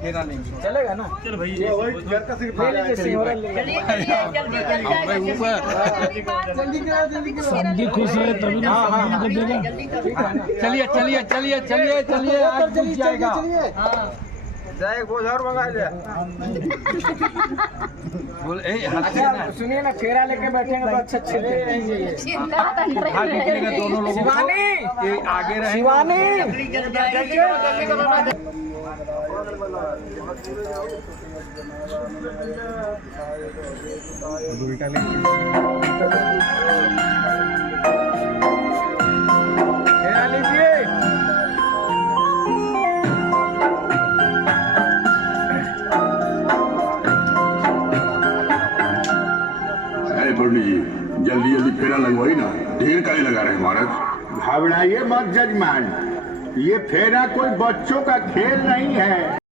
फेरा लेंगे, चलेगा ना? चल भाई ले लीजिए सिंघोड़ा ले लीजिए। सबकी खुश है तभी ना सबको देगा। चलिए चलिए चलिए चलिए चलिए आज चलिए जीत जाएगा। जाए बोझ और मंगा ले। बोल अच्छा सुनिए ना, फेरा लेके बैठेंगे तो अच्छे अच्छे रहेंगे। दोनों लोगों को ये आगे रहे। शिवानी फेरा लीजिए। पंडित जी जल्दी जल्दी फेरा लगवाई ना, ढेर काले लगा रहे हैं महाराज। घबराइए मत जजमान, ये फेरा कोई बच्चों का खेल नहीं है।